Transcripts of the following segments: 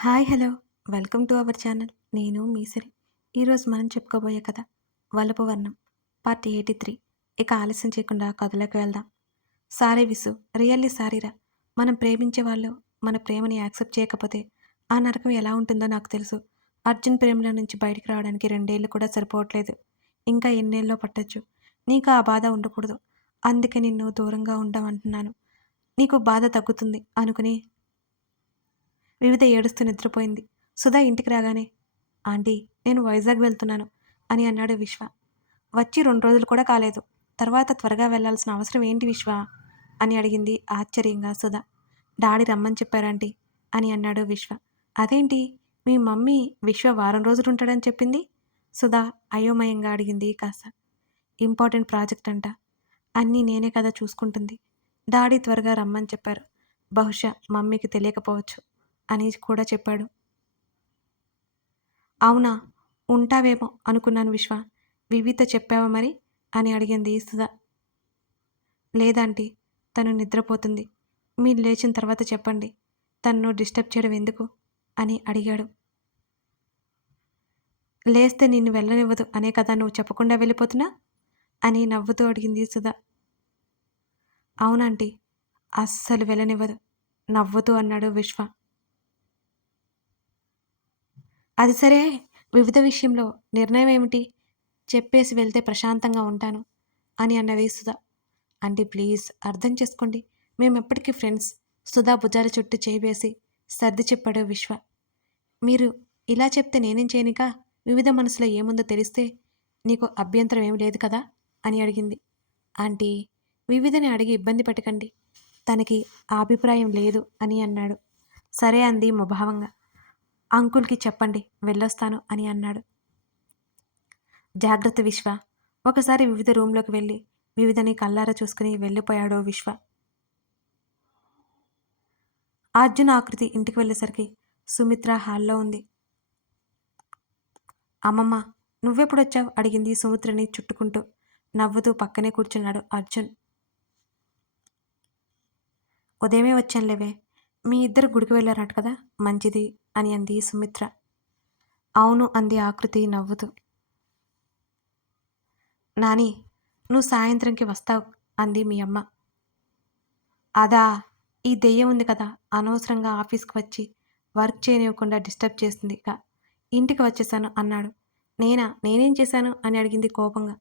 Hi hello welcome to our channel. నేను మీ సిరి. ఈరోజు మనం చెప్పుకోబోయే కథ వలపు వర్ణం పార్ట్ 83. ఇక ఆలస్యం చేయకుండా కథలోకి వెళ్దాం. సారీ విసు, రియల్లీ సారీరా. మనం ప్రేమించే వాళ్ళు మన ప్రేమని యాక్సెప్ట్ చేయకపోతే ఆ నరకం ఎలా ఉంటుందో నాకు తెలుసు. అర్జున్ ప్రేమలో నుంచి బయటికి రావడానికి 2 ఏళ్ళు కూడా సరిపోవట్లేదు. ఇంకా ఎన్నేళ్ళలో పట్టొచ్చు. నీకు ఆ బాధ ఉండకూడదు. అందుకే నిన్ను దూరంగా ఉండమంటున్నాను. నీకు బాధ తగ్గుతుంది అనుకుని వివిధ ఏడుస్తూ నిద్రపోయింది. సుధా ఇంటికి రాగానే, ఆంటీ, నేను వైజాగ్ వెళ్తున్నాను అని అన్నాడు విశ్వ. వచ్చి 2 రోజులు కూడా కాలేదు. తర్వాత త్వరగా వెళ్లాల్సిన అవసరం ఏంటి విశ్వ అని అడిగింది ఆశ్చర్యంగా సుధ. డాడీ రమ్మని చెప్పారాంటీ అని అన్నాడు విశ్వ. అదేంటి, మీ మమ్మీ విశ్వ వారం రోజులు ఉంటాడని చెప్పింది? సుధా అయోమయంగా అడిగింది కాస్త. ఇంపార్టెంట్ ప్రాజెక్ట్ అంట. అన్నీ నేనే కదా చూసుకుంటుంది. డాడీ త్వరగా రమ్మని చెప్పారు. బహుశా మమ్మీకి తెలియకపోవచ్చు అని కూడా చెప్పాడు. అవునా, ఉంటావేమో అనుకున్నాను విశ్వ. వివితో చెప్పావా మరి అని అడిగింది సుధ. లేదాంటీ, తను నిద్రపోతుంది. మీరు లేచిన తర్వాత చెప్పండి. తనను డిస్టర్బ్ చేయడం ఎందుకు అని అడిగాడు. లేస్తే నిన్ను వెళ్ళనివ్వదు అనే కదా నువ్వు చెప్పకుండా వెళ్ళిపోతున్నా అని నవ్వుతూ అడిగింది సుధ. అవునంటీ, అస్సలు వెళ్ళనివ్వదు నవ్వుతూ అన్నాడు విశ్వ. అది సరే, వివిధ విషయంలో నిర్ణయం ఏమిటి? చెప్పేసి వెళ్తే ప్రశాంతంగా ఉంటాను అని అన్నది సుధ. ఆంటీ ప్లీజ్ అర్థం చేసుకోండి. మేమెప్పటికీ ఫ్రెండ్స్. సుధా భుజాల చుట్టూ చేయి వేసి సర్ది చెప్పాడు విశ్వ. మీరు ఇలా చెప్తే నేనేం చేయనిక? వివిధ మనసులో ఏముందో తెలిస్తే నీకు అభ్యంతరం ఏమి లేదు కదా అని అడిగింది. ఆంటీ, వివిధని అడిగి ఇబ్బంది పెట్టకండి. తనకి ఆ అభిప్రాయం లేదు అని అన్నాడు. సరే అంది ముభావంగా. అంకుల్కి చెప్పండి, వెళ్ళొస్తాను అని అన్నాడు. జాగ్రత్త విశ్వ. ఒకసారి వివిధ రూంలోకి వెళ్ళి వివిధని కల్లారా చూసుకుని వెళ్ళిపోయాడు విశ్వ. అర్జున్ ఆకృతి ఇంటికి వెళ్ళేసరికి సుమిత్ర హాల్లో ఉంది. అమ్మమ్మ, నువ్వెప్పుడొచ్చావు అడిగింది సుమిత్రని చుట్టుకుంటూ. నవ్వుతూ పక్కనే కూర్చున్నాడు అర్జున్. ఉదయమే వచ్చానులేవే. మీ ఇద్దరు గుడికి వెళ్ళారట కదా, మంచిది అని అంది సుమిత్ర. అవును అంది ఆకృతి నవ్వుతూ. నాని, నువ్వు సాయంత్రంకి వస్తావు అంది మీ అమ్మ. అదా, ఈ దెయ్యం ఉంది కదా, అనవసరంగా ఆఫీస్కి వచ్చి వర్క్ చేయనివ్వకుండా డిస్టర్బ్ చేస్తుంది. ఇక ఇంటికి వచ్చేసాను అన్నాడు. నేనేం చేశాను అని అడిగింది కోపంగా.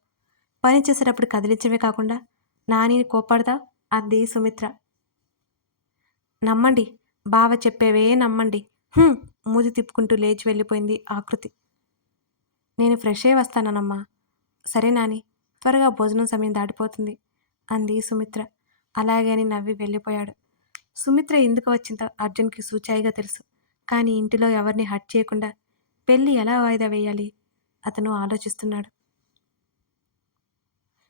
పని చేసేటప్పుడు కదిలించడమే కాకుండా నానిని కోప్పడతావు అంది సుమిత్ర. నమ్మండి, బావ చెప్పేవే నమ్మండి. మూతి తిప్పుకుంటూ లేచి వెళ్ళిపోయింది ఆకృతి. నేను ఫ్రెష్ అయ్యి వస్తానమ్మా. సరే నాని, త్వరగా భోజనం సమయం దాటిపోతుంది అంది సుమిత్ర. అలాగే అని నవ్వి వెళ్ళిపోయాడు. సుమిత్ర ఎందుకు వచ్చిందో అర్జున్కి సూచాయిగా తెలుసు. కానీ ఇంటిలో ఎవరిని హర్ట్ చేయకుండా పెళ్ళి ఎలా వాయిదా వేయాలి అతను ఆలోచిస్తున్నాడు.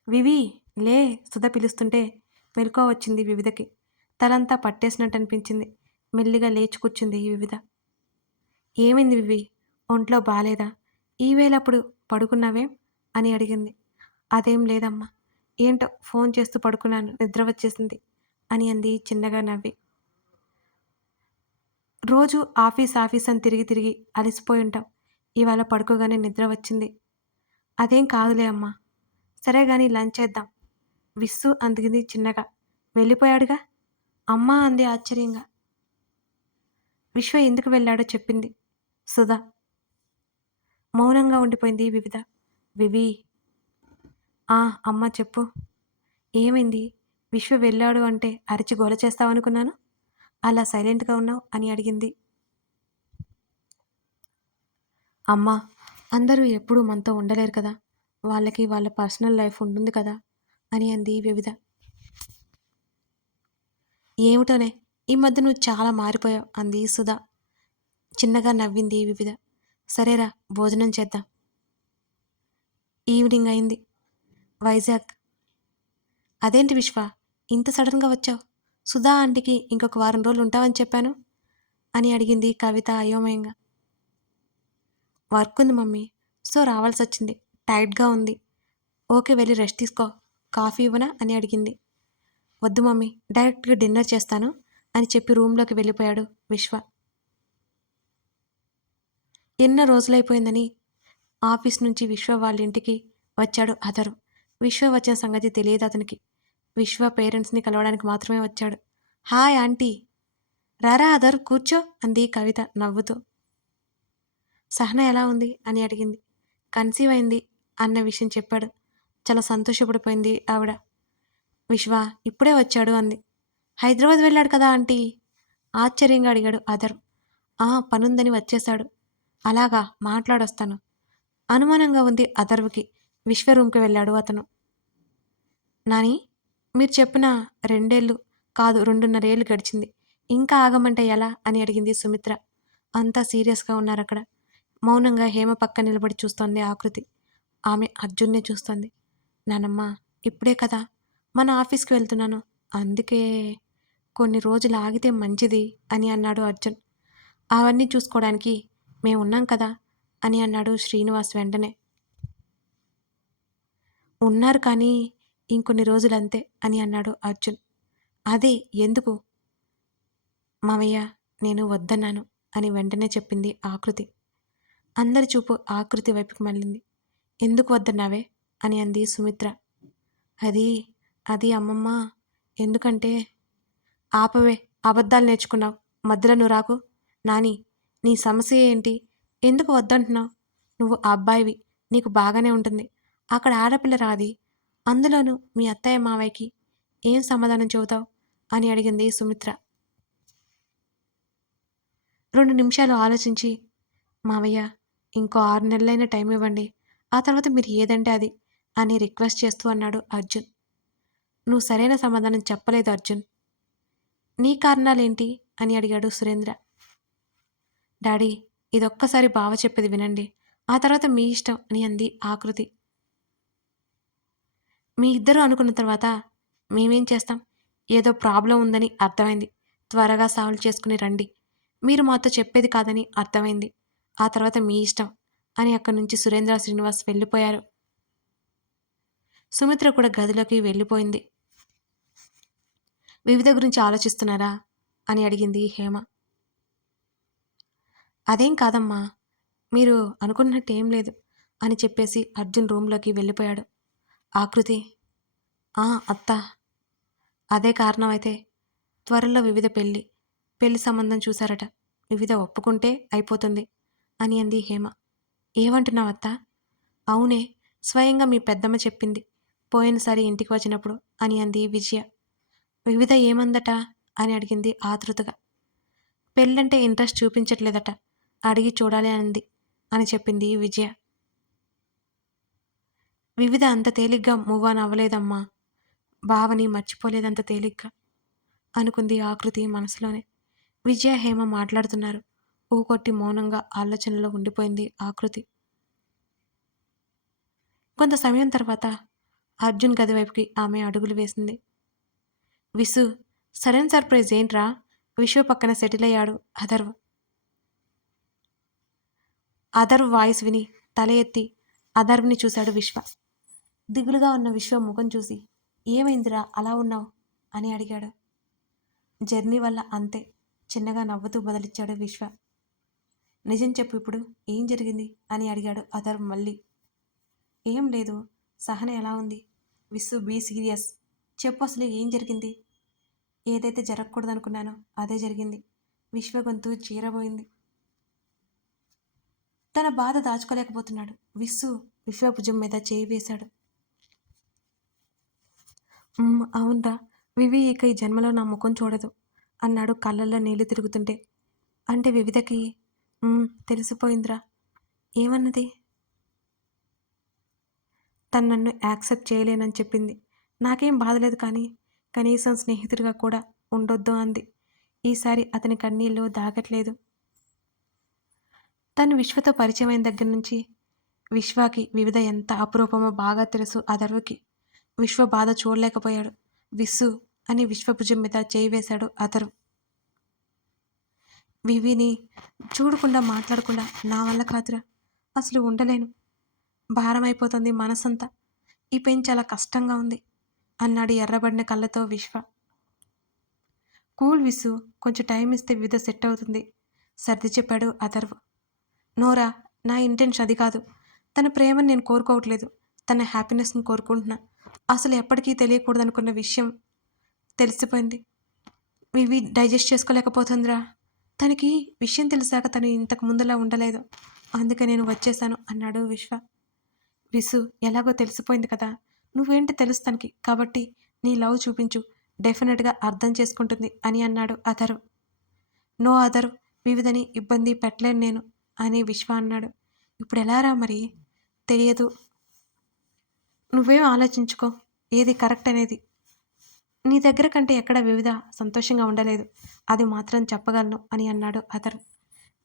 వివి, లే, సుధ పిలుస్తుంటే మెలకువ వచ్చింది వివిధకి. తలంతా పట్టేసినట్టు అనిపించింది. మెల్లిగా లేచి కూర్చుంది వివిధ. ఏమైంది వివి, ఒంట్లో బాలేదా? ఈవేళప్పుడు పడుకున్నావేం అని అడిగింది. అదేం లేదమ్మా, ఏంటో ఫోన్ చేస్తూ పడుకున్నాను, నిద్ర వచ్చేసింది అని అంది చిన్నగా నవ్వి. రోజు ఆఫీస్ అని తిరిగి తిరిగి అలసిపోయి ఉంటాం. ఇవాళ పడుకోగానే నిద్ర వచ్చింది. అదేం కాదులే అమ్మా. సరే గాని లంచ్ చేద్దాం. విస్సు అందిగింది చిన్నగా. వెళ్ళిపోయాడుగా అమ్మా అంది ఆశ్చర్యంగా. విశ్వ ఎందుకు వెళ్ళాడో చెప్పింది సుధా. మౌనంగా ఉండిపోయింది వివిధ. వివి. అమ్మ చెప్పు. ఏమైంది? విశ్వ వెళ్ళాడు అంటే అరిచి గోల చేస్తావనుకున్నాను. అలా సైలెంట్గా ఉన్నావు అని అడిగింది. అమ్మా, అందరూ ఎప్పుడూ మనతో ఉండలేరు కదా, వాళ్ళకి వాళ్ళ పర్సనల్ లైఫ్ ఉంటుంది కదా అని అంది వివిధ. ఏమిటోనే, ఈ మధ్య నువ్వు చాలా మారిపోయావు అంది సుధా. చిన్నగా నవ్వింది వివిధ. సరేరా, భోజనం చేద్దాం. ఈవినింగ్ అయింది. వైజాగ్. అదేంటి విశ్వ, ఇంత సడన్గా వచ్చావు? సుధా ఆంటీకి ఇంకొక వారం రోజులు ఉంటావని చెప్పాను అని అడిగింది కవిత అయోమయంగా. వర్క్ ఉంది మమ్మీ, సో రావాల్సి వచ్చింది. టైట్గా ఉంది. ఓకే, వెళ్ళి రెస్ట్ తీసుకో. కాఫీ ఇవ్వనా అని అడిగింది. వద్దు మమ్మీ, డైరెక్ట్గా డిన్నర్ చేస్తాను అని చెప్పి రూమ్లోకి వెళ్ళిపోయాడు విశ్వ. ఎన్నో రోజులైపోయిందని ఆఫీస్ నుంచి విశ్వ వాళ్ళ ఇంటికి వచ్చాడు అదరు. విశ్వ వచ్చిన సంగతి తెలియదు అతనికి. విశ్వ పేరెంట్స్‌ని కలవడానికి మాత్రమే వచ్చాడు. Hi aunty! రారా అదర్ కూర్చో అంది కవిత నవ్వుతూ. సహన ఎలా ఉంది అని అడిగింది. కన్సీవ్ అయింది అన్న విషయం చెప్పాడు. చాలా సంతోషపడిపోయింది ఆవిడ. విశ్వ ఇప్పుడే వచ్చాడు అంది. హైదరాబాద్ వెళ్ళాడు కదా ఆంటీ! ఆశ్చర్యంగా అడిగాడు అదర్. ఆ పనుందని వచ్చేశాడు. అలాగా మాట్లాడొస్తాను. అనుమానంగా ఉంది అథర్వకి. విశ్వ రూమ్‌కి వెళ్ళాడు అతను. నాని మీరు చెప్పిన 2 ఏళ్ళు కాదు 2.5 ఏళ్ళు గడిచింది. ఇంకా ఆగమంటే ఎలా? అని అడిగింది సుమిత్ర. అంతా సీరియస్‌గా ఉన్నారక్కడ. మౌనంగా హేమ పక్కన నిలబడి చూస్తోంది ఆకృతి. ఆమె అర్జున్‌నే చూస్తోంది. నానమ్మ ఇప్పుడే కదా మన ఆఫీస్‌కి వెళ్తున్నాను. అందుకే కొన్ని రోజులు ఆగితే మంచిది అని అన్నాడు అర్జున్. అవన్నీ చూసుకోవడానికి మేమున్నాం కదా అని అన్నాడు శ్రీనివాస్ వెంటనే. ఉన్నారు కానీ ఇంకొన్ని రోజులంతే అని అన్నాడు అర్జున్. అదే ఎందుకు? మావయ్య నేను వద్దన్నాను అని వెంటనే చెప్పింది ఆకృతి. అందరి చూపు ఆకృతి వైపుకి మళ్ళింది. ఎందుకు వద్దన్నావే అని అంది సుమిత్ర. అది అది అమ్మమ్మ ఎందుకంటే ఆపవే అబద్ధాలు నేర్చుకున్నావు. మధ్యలో నువ్వు రాకు. నాని నీ సమస్య ఏంటి? ఎందుకు వద్దంటున్నావు? నువ్వు ఆ అబ్బాయివి. నీకు బాగానే ఉంటుంది. అక్కడ ఆడపిల్ల రాది. అందులోనూ మీ అత్తయ్య మావయ్యకి ఏం సమాధానం చెబుతావు? అని అడిగింది సుమిత్ర. 2 నిమిషాలు ఆలోచించి మావయ్య ఇంకో 6 నెలలైనా టైం ఇవ్వండి. ఆ తర్వాత మీరు ఏదంటే అది అని రిక్వెస్ట్ చేస్తూ అన్నాడు అర్జున్. నువ్వు సరైన సమాధానం చెప్పలేదు అర్జున్. నీ కారణాలేంటి? అని అడిగాడు సురేంద్ర. డాడీ ఇదొక్కసారి బావ చెప్పేది వినండి. ఆ తర్వాత మీ ఇష్టం అని అంది ఆకృతి. మీ ఇద్దరూ అనుకున్న తర్వాత మేమేం చేస్తాం? ఏదో ప్రాబ్లం ఉందని అర్థమైంది. త్వరగా సాల్వ్ చేసుకుని రండి. మీరు మాతో చెప్పేది కాదని అర్థమైంది. ఆ తర్వాత మీ ఇష్టం అని అక్కడి నుంచి సురేంద్ర శ్రీనివాస్ వెళ్ళిపోయారు. సుమిత్ర కూడా గదిలోకి వెళ్ళిపోయింది. వివిధ గురించి ఆలోచిస్తున్నారా? అని అడిగింది హేమ. అదేం కాదమ్మా. మీరు అనుకున్నట్టు ఏం లేదు అని చెప్పేసి అర్జున్ రూమ్‌లోకి వెళ్ళిపోయాడు. ఆకృతి ఆ! అత్తా! అదే కారణమైతే త్వరలో వివిధ పెళ్లి సంబంధం చూశారట. వివిధ ఒప్పుకుంటే అయిపోతుంది అని అంది హేమ. ఏమంటున్నావత్తా? అవునే స్వయంగా మీ పెద్దమ్మ చెప్పింది. పోయినసారి ఇంటికి వచ్చినప్పుడు అని అంది విజయ. వివిధ ఏమందట? అని అడిగింది ఆతృతగా. పెళ్ళంటే ఇంట్రెస్ట్ చూపించట్లేదట. అడిగి చూడాలి అంది అని చెప్పింది విజయ. వివిధ అంత తేలిగ్గా మూవ్ ఆన్ అవ్వలేదమ్మా. బావని మర్చిపోలేదంత తేలిగ్గా అనుకుంది ఆకృతి మనసులోనే. విజయ హేమ మాట్లాడుతున్నారు. ఊకొట్టి మౌనంగా ఆలోచనలో ఉండిపోయింది ఆకృతి. కొంత సమయం తర్వాత అర్జున్ గది వైపుకి ఆమె అడుగులు వేసింది. విసు సడన్ సర్ప్రైజ్ ఏంట్రా? విశ్వ పక్కన సెటిల్ అయ్యాడు అథర్వ్. అథర్వ్ వాయిస్ విని తల ఎత్తి అథర్వ్ని చూశాడు విశ్వ. దిగులుగా ఉన్న విశ్వ ముఖం చూసి ఏమైందిరా అలా ఉన్నావు అని అడిగాడు. జర్నీ వల్ల అంతే చిన్నగా నవ్వుతూ బదులిచ్చాడు విశ్వ. నిజం చెప్పు ఇప్పుడు ఏం జరిగింది అని అడిగాడు అథర్వ్ మళ్ళీ. ఏం లేదు. సహన ఎలా ఉంది? Vissu be serious. చెప్పు అసలు ఏం జరిగింది? ఏదైతే జరగకూడదనుకున్నానో అదే జరిగింది. విశ్వ గొంతు చీరబోయింది. తన బాధ దాచుకోలేకపోతున్నాడు. విస్సు విశ్వ భుజం మీద చేయి వేశాడు. అవునరా. వివి ఇక ఈ జన్మలో నా ముఖం చూడదు అన్నాడు కళ్ళల్లో నీళ్లు తిరుగుతుంటే. అంటే వివిధకి తెలిసిపోయిందిరా. ఏమన్నది? తను నన్ను యాక్సెప్ట్ చేయలేనని చెప్పింది. నాకేం బాధలేదు కానీ కనీసం స్నేహితుడిగా కూడా ఉండొద్దు అంది. ఈసారి అతని కన్నీళ్ళు దాగట్లేదు. తను విశ్వతో పరిచయమైన దగ్గర నుంచి విశ్వాకి వివిధ ఎంత అపురూపమో బాగా తెలుసు అథర్వకి. విశ్వ బాధ చూడలేకపోయాడు. విస్సు అని విశ్వ భుజం మీద చేయి వేశాడు అథర్వ్. వివిని చూడకుండా మాట్లాడకుండా నా వల్ల కాదురా. అసలు ఉండలేను. భారమైపోతుంది మనసంతా. ఈ పెయిన్ చాలా కష్టంగా ఉంది అన్నాడు ఎర్రబడిన కళ్ళతో విశ్వ. కూల్ విసు కొంచెం టైం ఇస్తే వివిధ సెట్ అవుతుంది సర్ది చెప్పాడు అథర్వ్. నోరా, నా ఇంటెన్షన్ అది కాదు. తన ప్రేమని నేను కోరుకోవట్లేదు. తన హ్యాపీనెస్‌ని కోరుకుంటున్నా. అసలు ఎప్పటికీ తెలియకూడదనుకున్న విషయం తెలిసిపోయింది. ఇవి డైజెస్ట్ చేసుకోలేకపోతుందిరా. తనకి విషయం తెలిసాక తను ఇంతకు ముందులా ఉండలేదు. అందుకే నేను వచ్చేసాను అన్నాడు విశ్వ. విసు, ఎలాగో తెలిసిపోయింది కదా! నువ్వేంటి తెలుసు తనకి. కాబట్టి నీ లవ్ చూపించు. డెఫినెట్‌గా అర్థం చేసుకుంటుంది అని అన్నాడు అథర్వ్. నో అథర్వ్, వివిధని ఇబ్బంది పెట్టలేను నేను అని విశ్వ అన్నాడు. ఇప్పుడెలారా మరి? తెలియదు. నువ్వేం ఆలోచించుకో. ఏది కరెక్ట్ అనేది. నీ దగ్గర కంటే ఎక్కడ వివిధ సంతోషంగా ఉండలేదు. అది మాత్రం చెప్పగలను అని అన్నాడు అథర్వ్.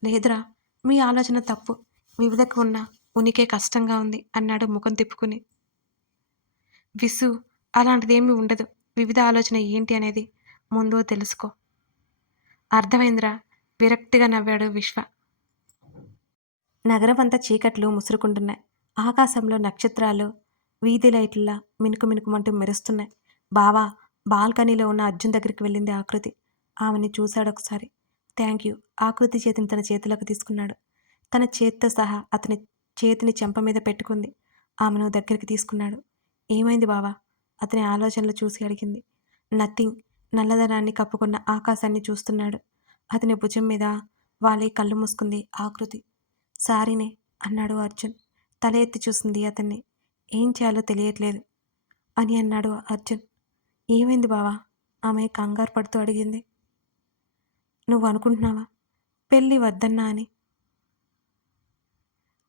లేదురా, మీ ఆలోచన తప్పు. వివిధకు ఉన్న ఉనికే కష్టంగా ఉంది అన్నాడు ముఖం తిప్పుకుని. విసు, అలాంటిదేమీ ఉండదు. వివిధ ఆలోచన ఏంటి అనేది ముందు తెలుసుకో. అర్థమైందిరా, విరక్తిగా నవ్వాడు విశ్వ. నగరమంతా చీకట్లు ముసురుకుంటున్నాయి. ఆకాశంలో నక్షత్రాలు వీధి లైట్లలా మినుకు మినుకుమంటూ మెరుస్తున్నాయి. బావా, బాల్కనీలో ఉన్న అర్జున్ దగ్గరికి వెళ్ళింది ఆకృతి. ఆమెని చూశాడొకసారి. Thank you. ఆకృతి చేతిని తన చేతిలోకి తీసుకున్నాడు. తన చేత్తో సహా అతని చేతిని చెంప మీద పెట్టుకుంది. ఆమెను దగ్గరికి తీసుకున్నాడు. ఏమైంది బావా? అతని ఆలోచనలు చూసి అడిగింది. నథింగ్. నల్లదనాన్ని కప్పుకున్న ఆకాశాన్ని చూస్తున్నాడు. అతని భుజం మీద వాలి కళ్ళు మూసుకుంది ఆకృతి. సారీనే అన్నాడు అర్జున్. తల ఎత్తి చూసింది అతన్ని. ఏం చేయాలో తెలియట్లేదు అని అన్నాడు అర్జున్. ఏమైంది బావా? ఆమె కంగారు పడుతూ అడిగింది. నువ్వు అనుకుంటున్నావా పెళ్ళి వద్దన్నా అని?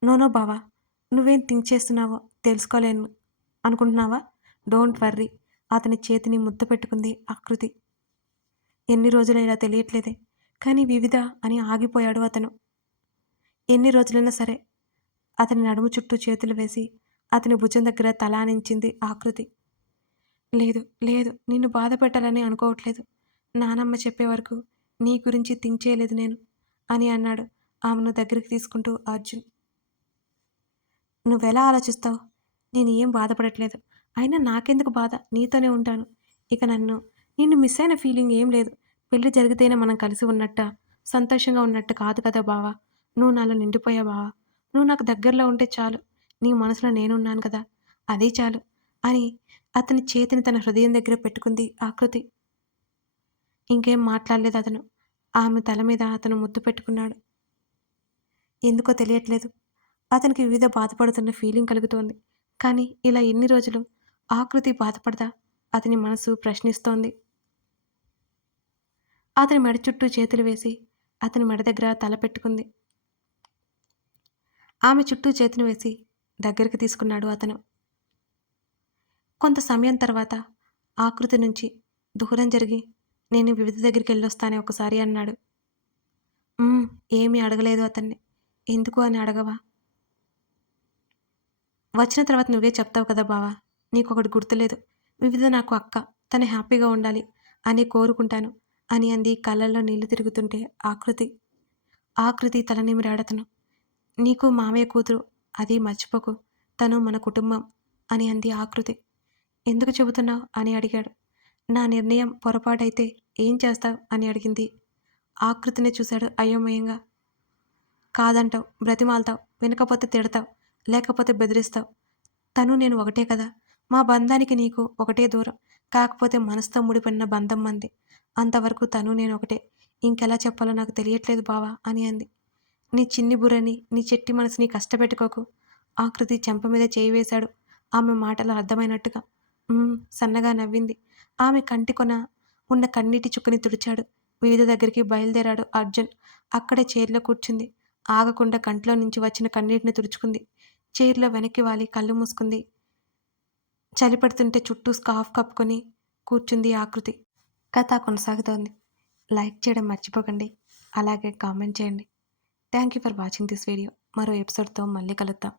నోనో బావా, నువ్వేం థింక్ చేస్తున్నావో తెలుసుకోలేను అనుకుంటున్నావా? Don't worry. అతని చేతిని ముద్దు పెట్టుకుంది ఆకృతి. ఎన్ని రోజులు ఇలా తెలియట్లేదే. కానీ వివిధ అని ఆగిపోయాడు అతను. ఎన్ని రోజులైనా సరే. అతని నడుము చుట్టూ చేతులు వేసి అతని భుజం దగ్గర తలానించింది ఆకృతి. లేదు లేదు, నిన్ను బాధ పెట్టాలని అనుకోవట్లేదు. నానమ్మ చెప్పే వరకు నీ గురించి థింక్ చేయలేదు నేను అని అన్నాడు ఆమెను దగ్గరికి తీసుకుంటూ అర్జున్. నువ్వెలా ఆలోచిస్తావు? నేను ఏం బాధపడట్లేదు. అయినా నాకెందుకు బాధ? నీతోనే ఉంటాను. ఇక నిన్ను మిస్ అయిన ఫీలింగ్ ఏం లేదు. పెళ్లి జరిగితేనే మనం కలిసి ఉన్నట్ట, సంతోషంగా ఉన్నట్టు కాదు కదా బావా. నువ్వు నాలో నిండిపోయావు బావా. నువ్వు నాకు దగ్గరలో ఉంటే చాలు. నీ మనసులో నేనున్నాను కదా, అదే చాలు అని అతని చేతిని తన హృదయం దగ్గర పెట్టుకుంది ఆకృతి. ఇంకేం మాట్లాడలేదు అతను. ఆమె తల మీద అతను ముద్దు పెట్టుకున్నాడు. ఎందుకో తెలియట్లేదు. అతనికి వివిధ బాధపడుతున్న ఫీలింగ్ కలుగుతోంది. కానీ ఇలా ఎన్ని రోజులు ఆకృతి బాధపడదా? అతని మనసు ప్రశ్నిస్తోంది. అతని మెడ చుట్టూ చేతులు వేసి అతని మెడ దగ్గర తల పెట్టుకుంది. ఆమె చుట్టూ చేతిని వేసి దగ్గరికి తీసుకున్నాడు అతను. కొంత సమయం తర్వాత ఆకృతి నుంచి దూరం జరిగి నేను వివిధ దగ్గరికి వెళ్ళొస్తానే ఒకసారి అన్నాడు. ఏమీ అడగలేదు అతన్ని. ఎందుకు అని అడగవా? వచ్చిన తర్వాత నువ్వే చెప్తావు కదా బావా. నీకొకటి గుర్తులేదు. వివిధ నాకు అక్క. తను హ్యాపీగా ఉండాలి అని కోరుకుంటాను అని అంది కళ్ళల్లో నీళ్లు తిరుగుతుంటే ఆకృతి. ఆకృతి తల నిమిరాడతను. నీకు మామయ్య కూతురు, అది మర్చిపోకు. తను మన కుటుంబం అని అంది ఆకృతి. ఎందుకు చెబుతున్నావు అని అడిగాడు. నా నిర్ణయం పొరపాటైతే ఏం చేస్తావు అని అడిగింది. ఆకృతిని చూశాడు అయోమయంగా. కాదంటావు, బ్రతిమాలతావు, వినకపోతే తిడతావు, లేకపోతే బెదిరిస్తావు. తను నేను ఒకటే కదా. మా బంధానికి నీకు ఒకటే దూరం. కాకపోతే మనసుతో ముడిపడిన బంధం మంది. అంతవరకు తను నేను ఒకటే. ఇంకెలా చెప్పాలో నాకు తెలియట్లేదు బావా అని అంది. నీ చిన్ని బుర్రని, నీ చెట్టి మనసుని కష్టపెట్టుకోకు. ఆకృతి చెంప మీద చేయి వేశాడు ఆమె మాటలు అర్థమైనట్టుగా. సన్నగా నవ్వింది. ఆమె కంటి కొన ఉన్న కన్నీటి చుక్కని తుడిచాడు. వివిధ దగ్గరికి బయలుదేరాడు అర్జున్. అక్కడే చైర్లో కూర్చుంది. ఆగకుండా కంట్లో నుంచి వచ్చిన కన్నీటిని తుడుచుకుంది. చైర్లో వెనక్కి వాలి కళ్ళు మూసుకుంది. చలి పడుతుంటే చుట్టూ స్కార్ఫ్ కప్పుకొని కూర్చుంది ఆకృతి. కథ కొనసాగుతోంది. లైక్ చేయడం మర్చిపోకండి. అలాగే కామెంట్ చేయండి. Thank you for watching this video. మరో ఎపిసోడ్తో మళ్ళీ కలుద్దాం.